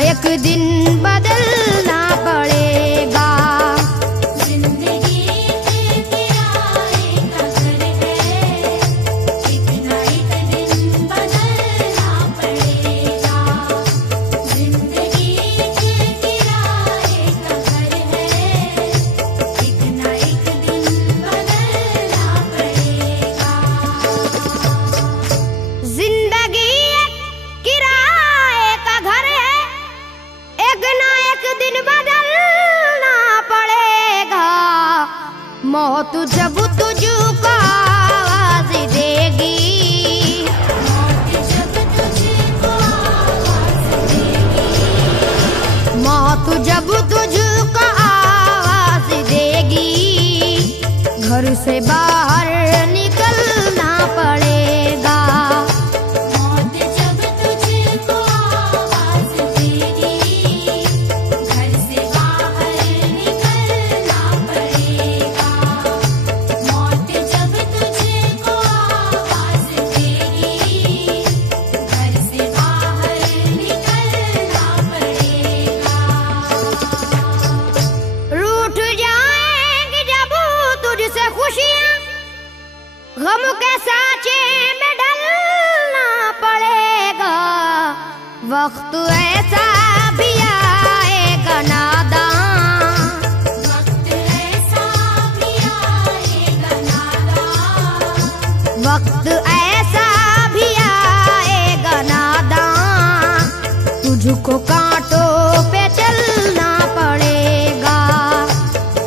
एक दिन बदलना पड़ेगा। जिंदगी के किराए का घर है, एक ना एक दिन बदलना पड़ेगा। जिंदगी के किराए का घर है, एक ना एक दिन बदलना पड़ेगा। जिंदगी किराए का घर है, एक ना एक दिन बदलना पड़ेगा। मौत जब तुझको आवाज देगी, मौत जब तुझको आवाज देगी, मौत जब तुझको आवाज देगी, घर से बाहर निकलना पड़ेगा। मौत जब तुझको आवाज देगी, घर से बाहर निकलना पड़ेगा। मौत जब तुझको आवाज देगी, घर से बाहर निकलना पड़ेगा। रूठ जाएंगी जब तुझसे खुशियां, गम के साँचे में डलना पड़ेगा। वक्त ऐसा भी आएगा नादान, वक्त ऐसा भी आएगा नादान, वक्त ऐसा भी आएगा नादान, तुझको कांटों पे चलना पड़ेगा।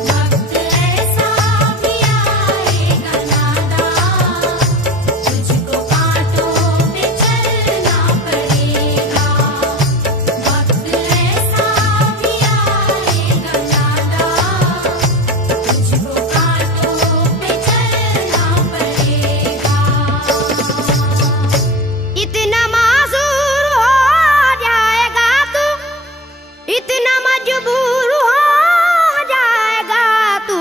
वक्त ऐसा भी आएगा नादान, तुझको कांटों पे चलना पड़ेगा। वक्त ऐसा भी आएगा नादान, तुझको कांटों पे चलना पड़ेगा। इतना मासूर हो जाएगा तू, इतना मजबूर हो जाएगा तू,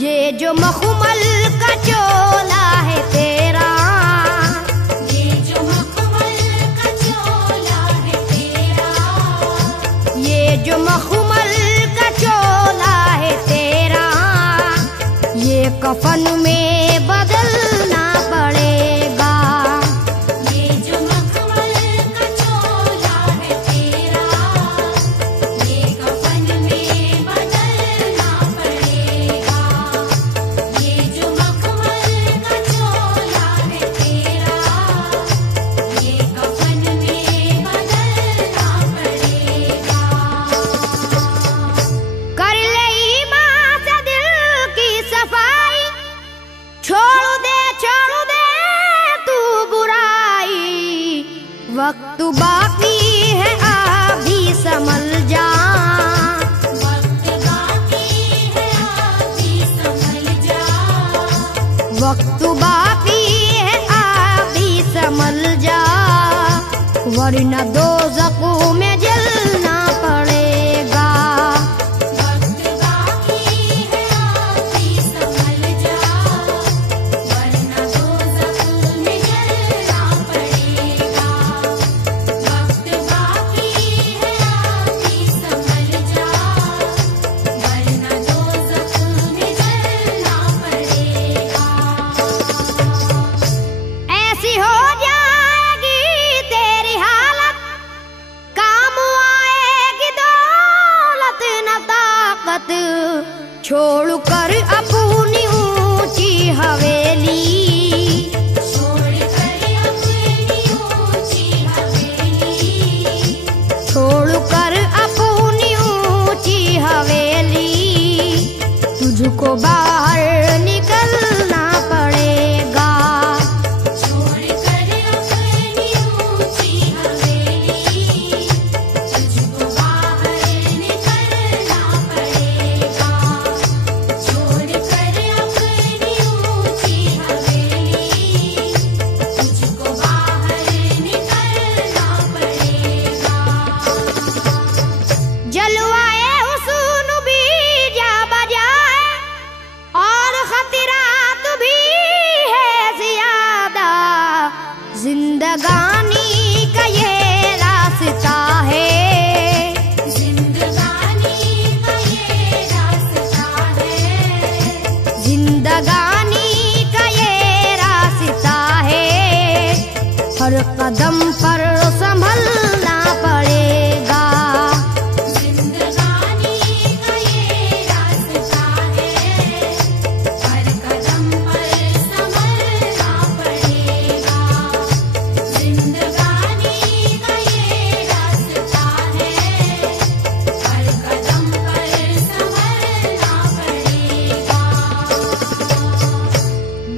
ये जो मखमल का चोला है तेरा, ये जो मखमल का चोला है तेरा, ये जो मखमल का चोला है तेरा, ये कफन में बदलना पड़ेगा। ये जो मखमल का चोला है तेरा, ये कफन में बदलना पड़ेगा। ये जो मखमल का चोला है तेरा, ये कफन में बदलना पड़ेगा। कर ले ईमान से दिल की सफाई, छोड़ दे तू बुराई। वक्त बाकी है अभी संभल जा, वक्त बाकी है अभी संभल जा, वक्त बाकी है अभी संभल जा, वरना दोज़ख में जलना पड़ेगा। वक्त बाकी है अभी संभल जा, वरना दोज़ख में जलना पड़ेगा। वक्त बाकी है अभी संभल जा, वरना दोज़ख में जलना पड़ेगा। ऐसी हो जाएगी तेरी हालत, काम निकलना पड़ेगा। छोड़कर अपनी ऊंची हवेली, तुझको बाहर निकलना पड़ेगा। छोड़कर अपनी ऊंची हवेली, तुझको बाहर निकलना पड़ेगा। जलवाए हुस्न भी जा बजाए और खतरात भी है ज्यादा, जिंदगानी का ये रास्ता है। जिंदगानी का ये रास्ता है। जिंदगानी का ये रास्ता है। हर कदम पर संभलना पड़ेगा। जिंदगानी का ये रास्ता है। हर कदम पर संभलना पड़ेगा। जिंदगानी का ये रास्ता है। हर कदम पर संभलना पड़ेगा।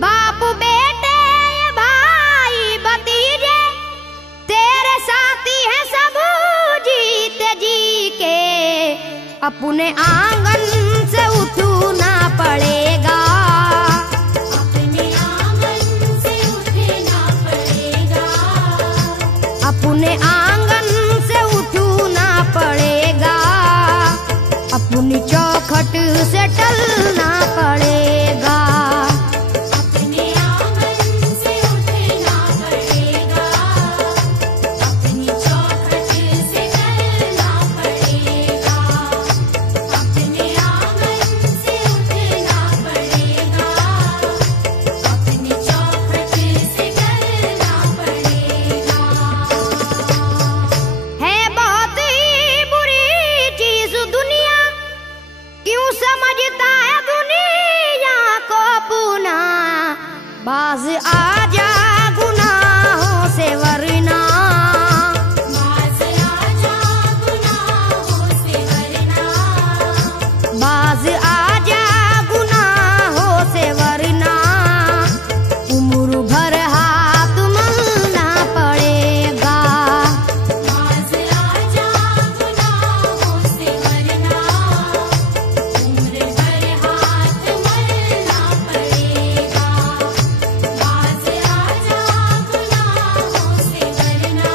बाप बेटे भाई भतीजे तेरे साथी हैं सब जीते जी के, अपने आंगन से उठना पड़ेगा। अपने आंगन से उठना पड़ेगा। अपने आंगन से उठना पड़ेगा। अपनी चौखट से टलना पड़ेगा। अपने आंगन से उठना पड़ेगा। अपनी चौखट से टलना पड़ेगा। अपने आंगन से उठना पड़ेगा। अपनी चौखट से टलना पड़ेगा। है बहुत ही बुरी चीज दुनिया, क्यों समझता है दुनिया को अपना। बाज आजा गुनाहों से वरना, बाज आजा गुनाहों से वरना। बाज आजा गुनाहों से वरना। उम्र भर हाथ मलना पड़ेगा। बाज आजा गुनाहों से वरना। उम्र भर हाथ मलना पड़ेगा। बाज आजा गुनाहों से वरना।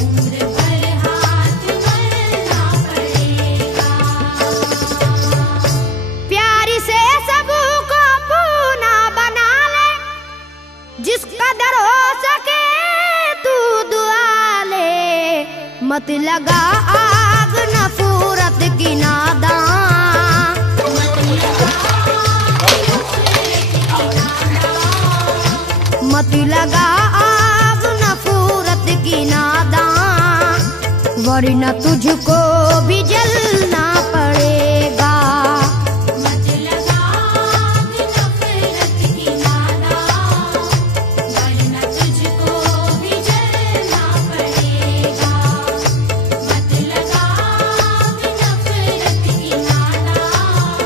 उम्र भर हाथ मलना पड़ेगा। प्यारी से सबको अपना बना ले, जिस कदर हो सके तू दुआ ले। मत लगा आग नफरत की नादान। मत लगा आग नफरत की नादान, वरना तुझको भी जलना पड़ेगा। मत लगा आग नफरत की नादान, वरना तुझको भी जलना पड़ेगा। मत लगा आग नफरत की नादान,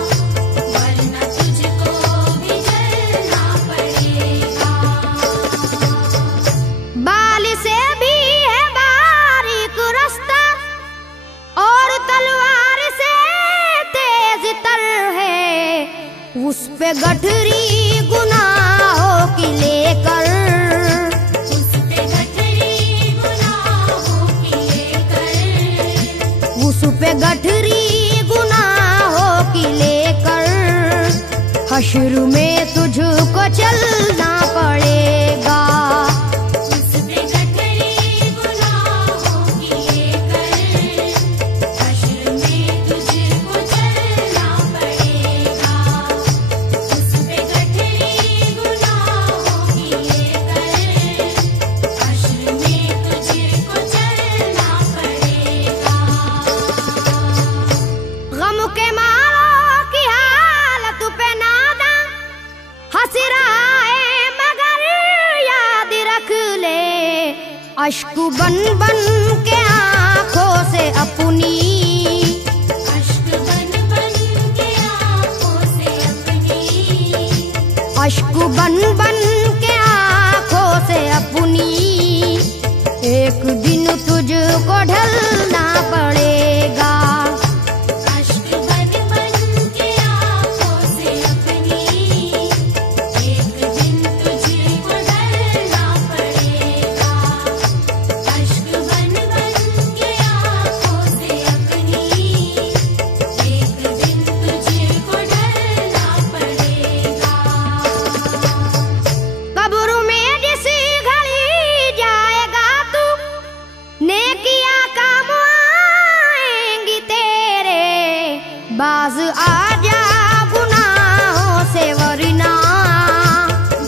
वरना तुझको भी जलना पड़ेगा। बाल से भी है बारीक रास्ता और तलवार से तेज तर है। उस पे गठरी गुनाहों की लेकर, उस पे गठरी गुनाहों की लेकर। उस पे गठरी गुनाहों की लेकर। हश्र में तुझको चलना पड़ेगा। उस पे गठरी गुनाहों की लेकर। हश्र में तुझको चलना पड़ेगा। उस पे गठरी गुनाहों की लेकर। हश्र में तुझको चलना पड़ेगा। गम के मारों की हालत पे नादा हंस रहा है, मगर याद रख ले अश्क बन बन के आंखों से अपनी। अश्क बन बन के आंखों से अपनी। अश्क बन बन के आंखों से अपनी एक दिन तुझको ढलना पड़ेगा। अश्क बन बन के आँखों से अपनी एक दिन तुझको ढलना पड़ेगा। अश्क बन बन के आँखों से अपनी एक दिन तुझको ढलना पड़ेगा। कब्र में जिस घड़ी जाएगा तू नेकियां काम आएंगी तेरे। बाज आजा गुनाहों से वरना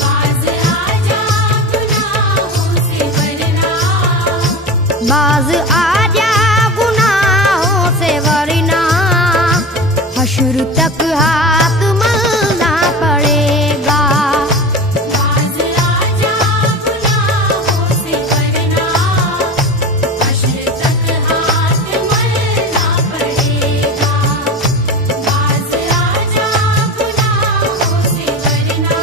बाज आजा गुनाहों से वरना बाज आजा गुनाहों से वरना हश्र तक हाथ मलना पड़ेगा। बाज आजा गुनाहों से वरना हश्र तक हाथ मलना पड़ेगा। बाज आजा गुनाहों से वरना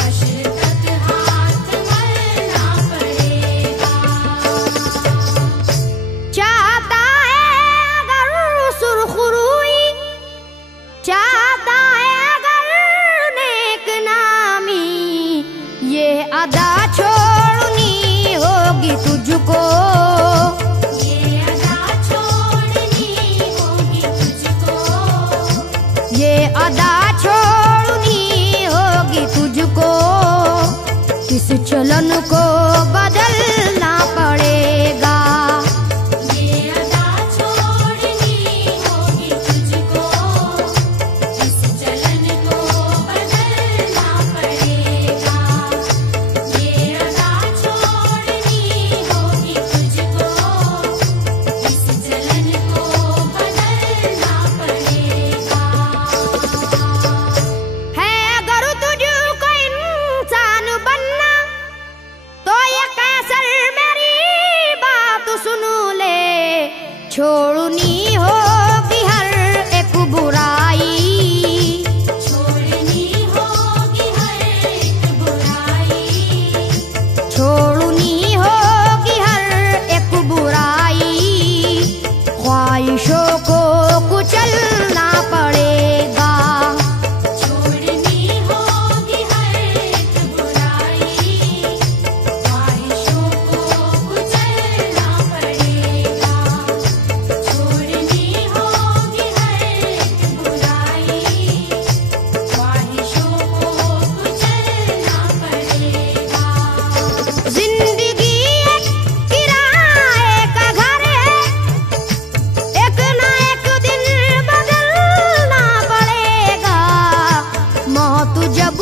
हश्र तक हाथ मलना पड़ेगा। चाहता है अगर सुरखरुई, चाहता है अगर नेक नामी, ये अदा छोड़नी होगी तुझको। ये अदा छोड़नी होगी तुझको। ये अदा छोड़नी होगी तुझको। इस चलन को बदलना पड़ेगा। ये अदा छोड़नी होगी तुझको। इस चलन को बदलना पड़ेगा। ये अदा छोड़नी होगी तुझको। इस चलन को बदलना पड़ेगा। है अगर तुझको इंसान बनना तो ये कैसर मेरी बात सुन ले। छोड़नी होगी हर एक बुराई, छोड़नी होगी हर एक बुराई। छोड़नी होगी हर एक बुराई। ख्वाहिशों को कुचलना पड़ेगा। छोड़नी होगी हर एक बुराई। ख्वाहिशों को कुचलना पड़ेगा। छोड़नी होगी हर एक बुराई। ख्वाहिशों को कुचलना पड़ेगा। जिंदगी एक किराए का घर है, एक ना एक दिन बदलना पड़ेगा। मौत जब